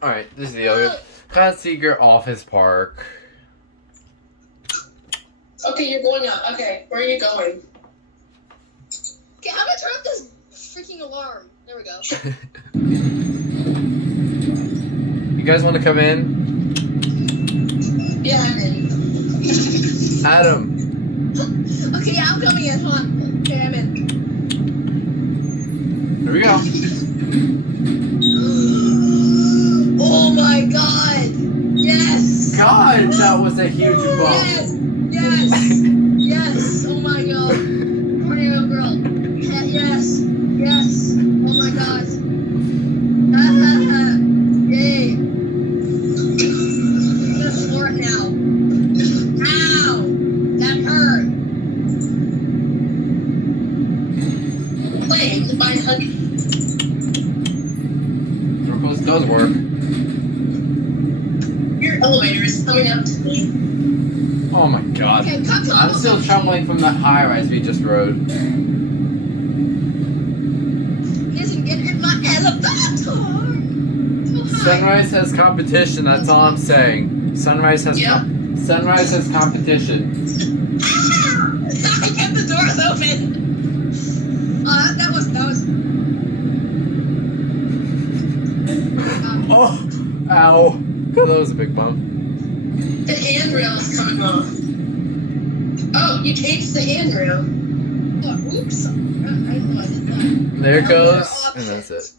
Alright, this is the other Cloudseeker Office Park. Okay, you're going up. Okay, where are you going? Okay, I'm gonna turn off this freaking alarm. There we go. You guys want to come in? Yeah, I'm in. Adam. Okay, yeah, I'm coming in. Hold on. Okay, I'm in. Here we go. Oh my god! Yes! God, that was a huge bump. Yes! Yes! Oh my god. Tornado girl. Yes! Yes! Oh my god. Yay! I'm gonna floor it now. Ow! That hurt. Claimed by Huggy. Circles does work. Your elevator is coming up to me. Oh my god. Okay, come on. I'm still trembling from that high rise we just rode. Isn't getting my elevator. Sunrise has competition, that's all I'm saying. Sunrise has Sunrise has competition. I kept the doors open. That was. Oh, ow. God, that was a big bump. The handrail is coming off. Oh, you changed the handrail. Oh, oops. I didn't know I did that. There it goes, and that's it.